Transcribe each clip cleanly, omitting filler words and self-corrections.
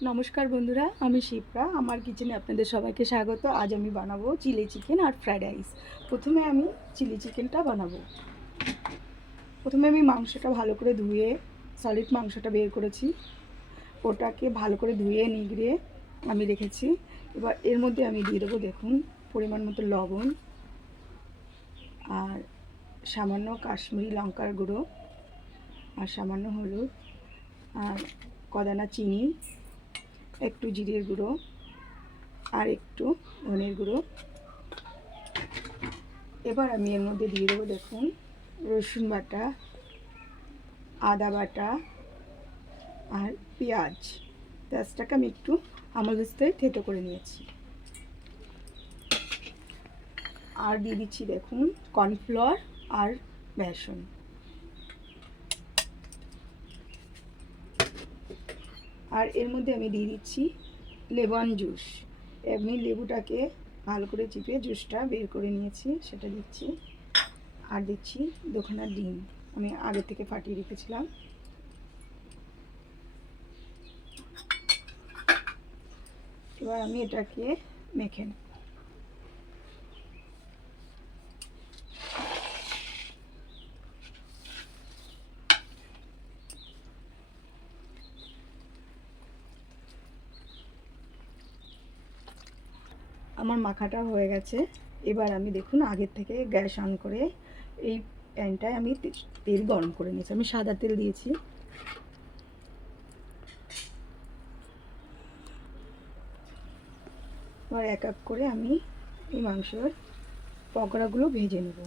नमस्कार बंधुरा आमी शिप्रा आमार किचेने आपनादेर सबाइके स्वागत। आज आमी बानाबो चिली चिकेन और फ्राइड राइस। प्रथमे आमी चिली चिकेनटा बानाबो। प्रथमे आमी मांसटा भालो करे धुए सलिड मांसटा बेर करेछि, ओटाके भालो करे धुए निगड़े आमी रेखेछि। एबार एर मध्य आमी दिये देबो देखुन परिमाण मतो लवण और सामान्य काश्मीरी लंकार गुঁড়ো और सामान्य हलुद और कदाना चीनी, एकटू जिरेर गुঁড়ো और एकटू धनेर गुঁড়ো। एबार आमी एर मध्य दिए देबो देखुन रसुन बाटा, आदा बाटा और पेঁয়াজ। पेঁয়াজটাকে আমি একটু আমলদিস্তায় থেতো করে নিয়েছি। আর দিয়ে দিচ্ছি দেখুন কর্নফ্লাওয়ার আর বেসন। আর এর মধ্যে আমি দিয়ে দিচ্ছি লেমন জুস। আমি লেবুটাকে ভালো করে চিপে জুসটা বের করে নিয়েছি, সেটা দিচ্ছি। আর দিচ্ছি দুখানা ডিম আমি আগে থেকে ফাটিয়ে রেখেছিলাম। এবার আমি এটাকে মেখে নেব। আমার মাখাটা হয়ে গেছে। এবার আমি দেখুন আগের থেকে গ্যাস অন করে এই প্যানটায় আমি তেল গরম করে নিয়েছি। আমি সাদা তেল দিয়েছি। এবার এক এক করে আমি এই মাংসের পকোড়াগুলো ভেজে নেব।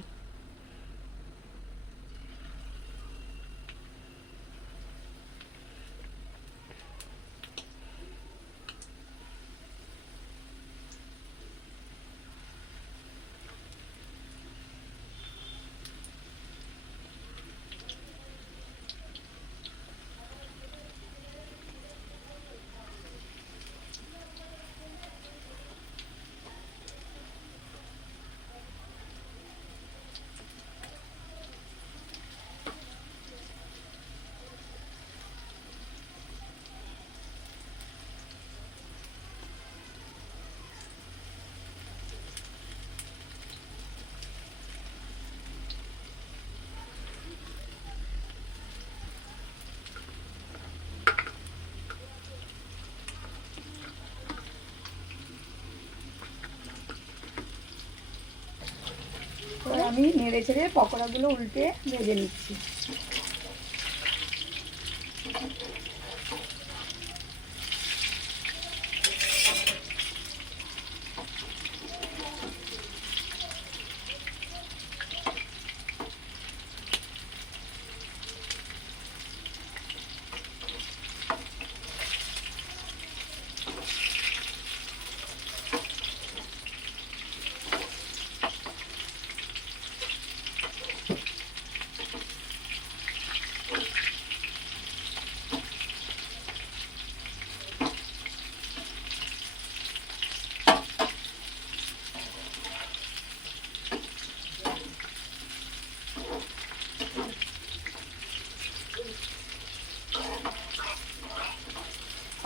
এবার আমি নেড়ে ছেড়ে পকোড়াগুলো উল্টে ভেজে নিচ্ছি।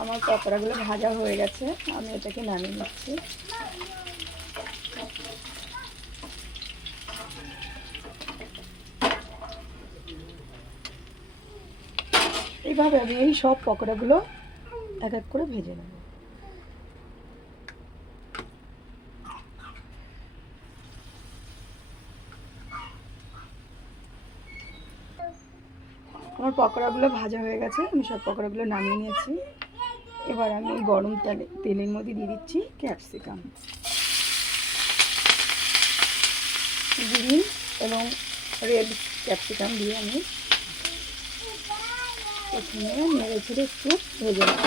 আমার পকোড়াগুলো ভাজা হয়ে গেছে, আমি এটাকে নামিয়ে নিচ্ছি। এইভাবে আমি এই সব পকোড়াগুলো এক এক করে ভেজে নেব। আমার পকোড়াগুলো ভাজা হয়ে গেছে, আমি সব পকোড়াগুলো নামিয়ে নিয়েছি। এবার আমি গরম তেলের মধ্যে দিয়ে দিচ্ছি ক্যাপসিকাম, গ্রিন এবং রেড ক্যাপসিকাম দিয়ে আমি প্রথমে নেড়ে ছেড়ে একটু ভেজে নেব।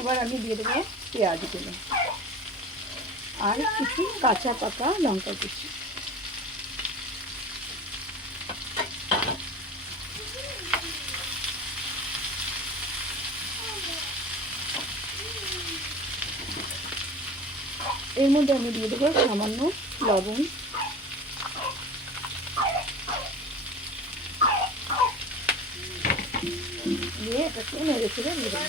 এবার আমি দিয়ে দেবো পেঁয়াজগুলো আর কিছু কাঁচা পাকা লঙ্কা কুচি। এর মধ্যে আমি দিয়ে দেবো সামান্য লবণ, দিয়ে এটাকে নেড়ে ছেড়ে দিয়ে দেবো।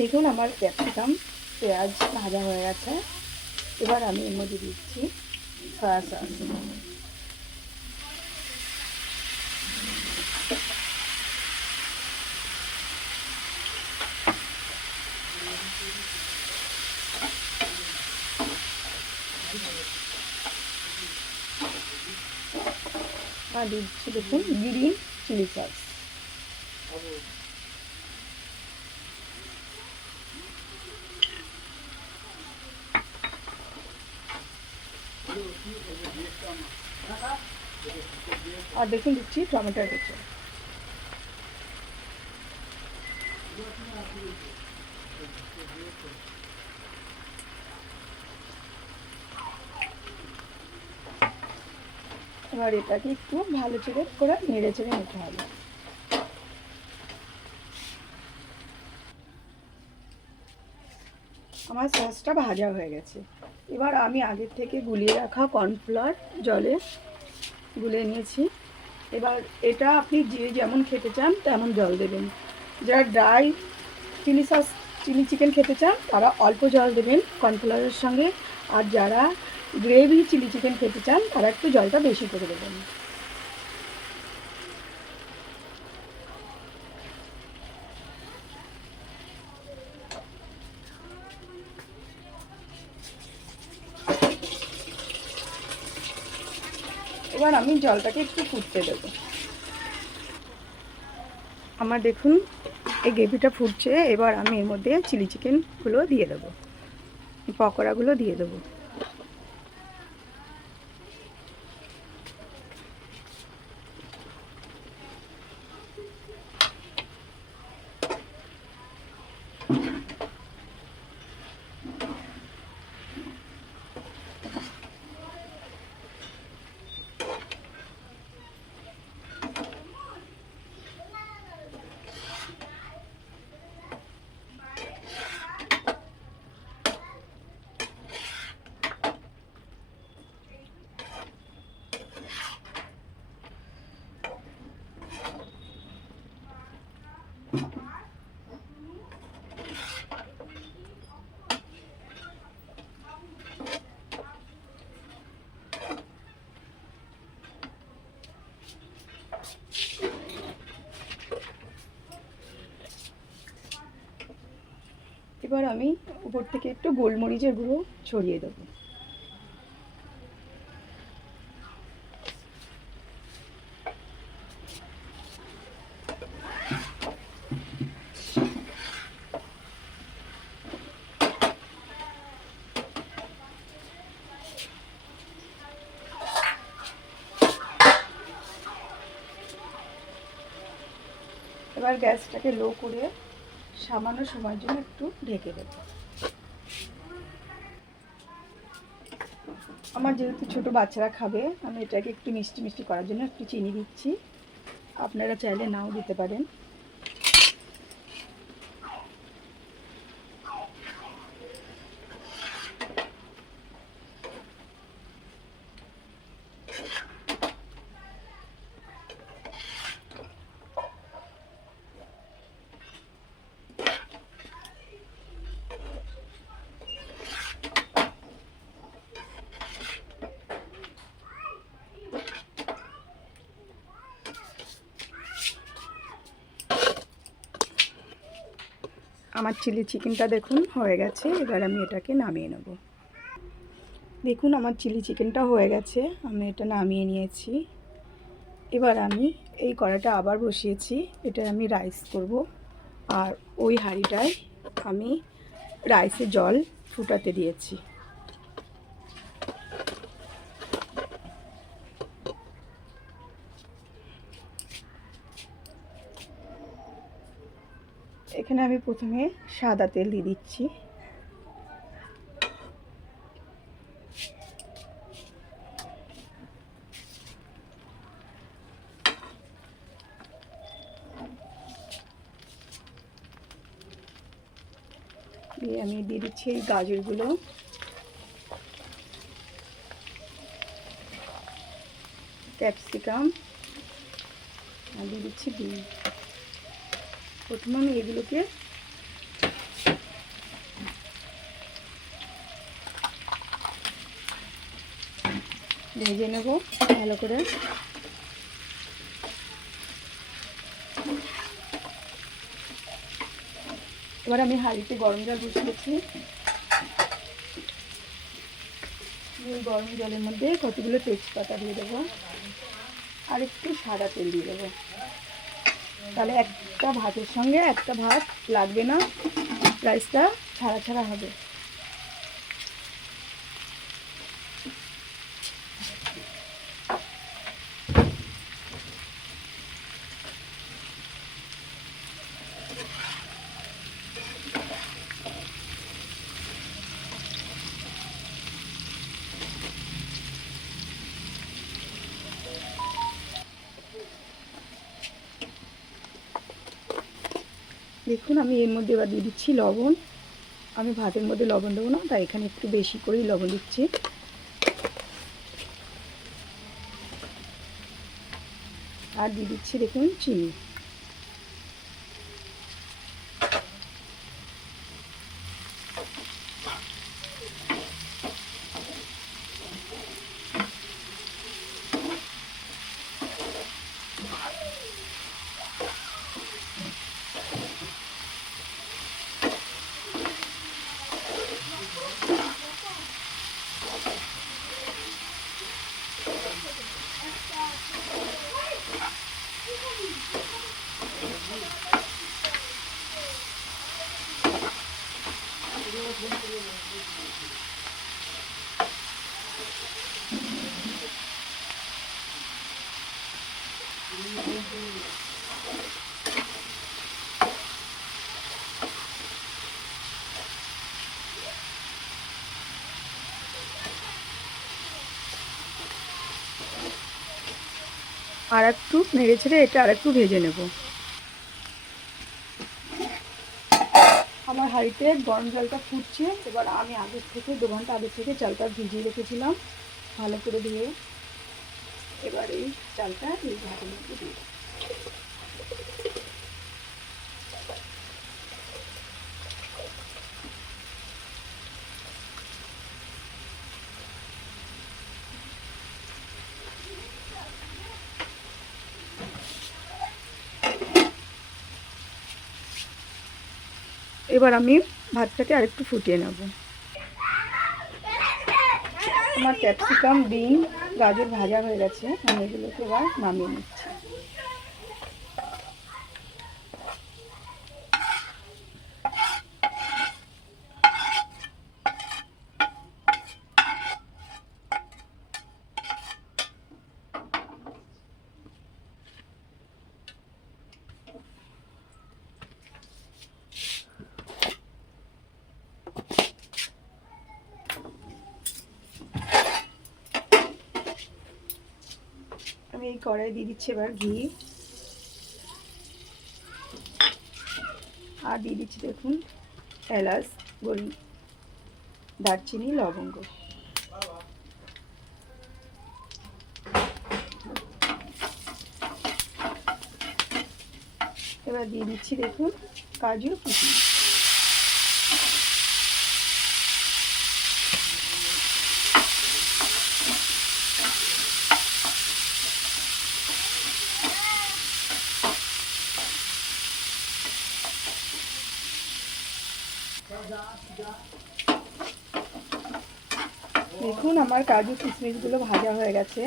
দেখুন আমার ক্যাপসিকাম পেঁয়াজ ভাজা হয়ে গেছে। এবার আমি এর মধ্যে দিচ্ছি সয়া সস। আর দিচ্ছি দেখুন গ্রিন চিলি সস। আর দেখুন দিচ্ছি টমেটো কেচাপ। এবার এটাকে একটু ভালো করে নেড়ে চেড়ে নিতে হবে। আমার সসটা ভাজা হয়ে গেছে। এবার আমি আগের থেকে গুলিয়ে রাখা কর্নফ্লাওয়ার জলে গুলে নিয়েছি। এবার এটা আপনি যে যেমন খেতে চান তেমন জল দেবেন। যারা ড্রাই চিলি চিকেন খেতে চান তারা অল্প জল দেবেন কর্নফ্লাওয়ারের সঙ্গে, আর যারা গ্রেভি চিলি চিকেন খেতে চান তারা একটু জলটা বেশি করে দেবেন। এবার আমি জলটাকে একটু ফুটতে দেবো। আমার দেখুন এই গ্রেভিটা ফুটছে। এবার আমি এর মধ্যে চিলি চিকেনগুলো দিয়ে দেবো, পকোড়াগুলো দিয়ে দেবো। এবার আমি উপর থেকে একটু গোলমরিচের গুঁড়ো ছড়িয়ে দেবো। এবার গ্যাসটাকে লো করে সামান্য সময়ের জন্য একটু ঢেকে দেব। আমার যেহেতু ছোট বাচ্চারা খাবে, আমি এটাকে একটু মিষ্টি মিষ্টি করার জন্য একটু চিনি দিচ্ছি। আপনারা চাইলে নাও দিতে পারেন। আমার চিলি চিকেনটা দেখুন হয়ে গেছে। এবার আমি এটাকে নামিয়ে নেব। দেখুন আমার চিলি চিকেনটা হয়ে গেছে, আমি এটা নামিয়ে নিয়েছি। এবার আমি এই কড়াইটা আবার বসিয়েছি, এটা আমি রাইস করব। আর ওই হাঁড়িটায় আমি রাইসের জল ফুটাতে দিয়েছি। এখানে আমি প্রথমে সাদা তেল দিয়ে দিচ্ছি। দিয়ে আমি দিয়ে দিচ্ছি এই গাজরগুলো, ক্যাপসিকাম, আর দিয়ে দিচ্ছি বিন। প্রথমে আমি এগুলোকে ভেজে নেব ভালো করে। এবার আমি হাঁড়িতে গরম জল বসিয়েছি। এই গরম জলের মধ্যে কতগুলো তেজপাতা দিয়ে দেবো, আর একটু সাদা তেল দিয়ে দেবো। তাহলে একটা ভাতের সঙ্গে একটা ভাত লাগবে না, রাইসটা ছাড়া ছাড়া হবে। দেখুন আমি এর মধ্যে এবার দিয়ে দিচ্ছি লবণ। আমি ভাতের মধ্যে লবণ দেবো না, তাই এখানে একটু বেশি করেই লবণ দিচ্ছি। আর দিয়ে দিচ্ছি দেখুন চিনি। আর একটু নেড়ে ছেড়ে এটা আর একটু ভেজে নেব। আমার হাঁড়িতে গরম জলটা ফুটছে। এবার আমি আগের থেকে 2 ঘন্টা আগের থেকে চালটা ভিজিয়ে রেখেছিলাম ভালো করে ধুয়ে। এবার এই চালটা এই ভাতের মধ্যে দিয়ে দেব। এবার আমি ভাতটাকে আরেকটু ফুটিয়ে নেব। আমার ক্যাপসিকাম, বিন, গাজর ভাজা হয়ে গেছে, আমি এগুলোকে এবার নামিয়ে নিচ্ছি। কড়াই দিয়ে দিচ্ছি এবার ঘি, আর দিয়ে দিচ্ছি দেখুন এলাচ, দারচিনি, লবঙ্গ। এবার দিয়ে দিচ্ছি দেখুন কাজু, কিশমিশ। দেখুন আমার কাজু কিশমিশগুলো ভাজা হয়ে গেছে।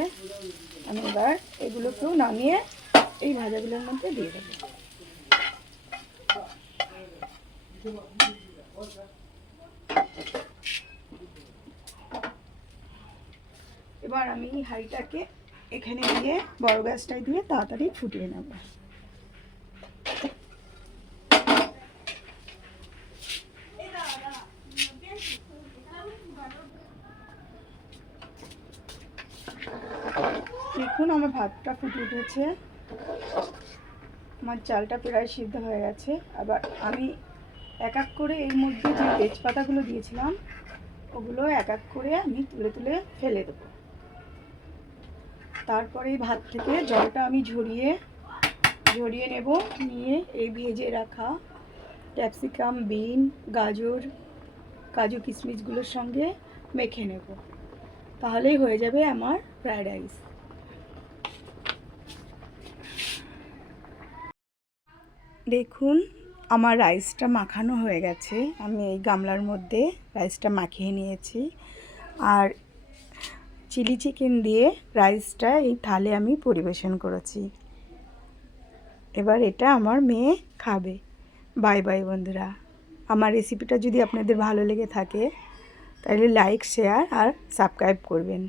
আমি এবার এগুলোকেও নামিয়ে এই ভাজাগুলোর মধ্যে দিয়ে দেবো। এবার আমি হাঁড়িটাকে এখানে দিয়ে বড় গ্যাসটায় দিয়ে তাড়াতাড়ি ফুটিয়ে নেব। দেখুন আমার ভাতটা ফুটে উঠেছে, আমার চালটা প্রায় সিদ্ধ হয়ে গেছে। আবার আমি এক এক করে এর মধ্যে যে তেজপাতাগুলো দিয়েছিলাম ওগুলো এক এক করে আমি তুলে তুলে ফেলে দেবো। তারপরে এই ভাত থেকে জলটা আমি ঝরিয়ে নেব, নিয়ে এই ভেজে রাখা ক্যাপসিকাম, বিন, গাজর, কাজু কিশমিশগুলোর সঙ্গে মেখে নেব। তাহলেই হয়ে যাবে আমার ফ্রায়েড রাইস। দেখুন আমার রাইসটা মাখানো হয়ে গেছে। আমি এই গামলার মধ্যে রাইসটা মাখিয়ে নিয়েছি, আর চিলি চিকেন দিয়ে রাইসটা এই থালে আমি পরিবেশন করেছি। এবার এটা আমার মেয়ে খাবে। বাই বাই বন্ধুরা। আমার রেসিপিটা যদি আপনাদের ভালো লেগে থাকে তাহলে লাইক, শেয়ার আর সাবস্ক্রাইব করবেন।